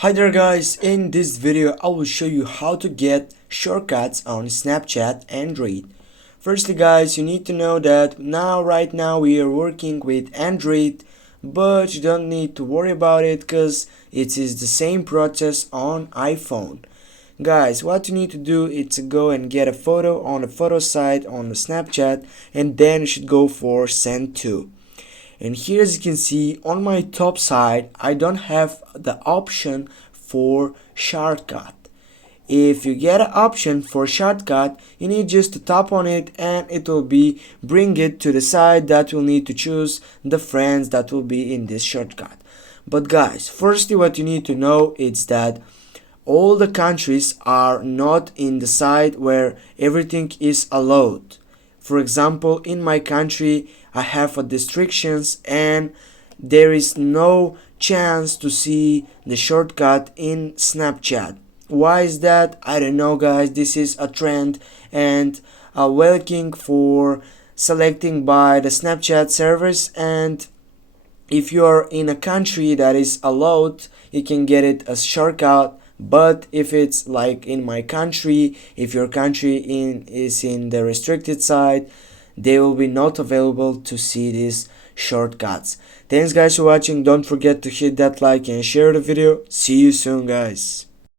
Hi there guys, in this video I will show you how to get shortcuts on Snapchat Android. Firstly guys, you need to know that right now we are working with Android, but you don't need to worry about it because it is the same process on iPhone. Guys, what you need to do is to go and get a photo on the photo site on the Snapchat, and then you should go for send to. And here, as you can see on my top side, I don't have the option for shortcut. If you get an option for shortcut, you need just to tap on it and it will bring it to the side that will need to choose the friends that will be in this shortcut. But guys, firstly what you need to know is that all the countries are not in the side where everything is allowed. For example, in my country I have restrictions and there is no chance to see the shortcut in Snapchat. Why is that? I don't know guys, this is a trend and waiting for selecting by the Snapchat service, and if you are in a country that is allowed you can get it as shortcut. But if it's like in my country, if your country is in the restricted side, they will be not available to see these shortcuts. Thanks guys for watching. Don't forget to hit that like and share the video. See you soon guys.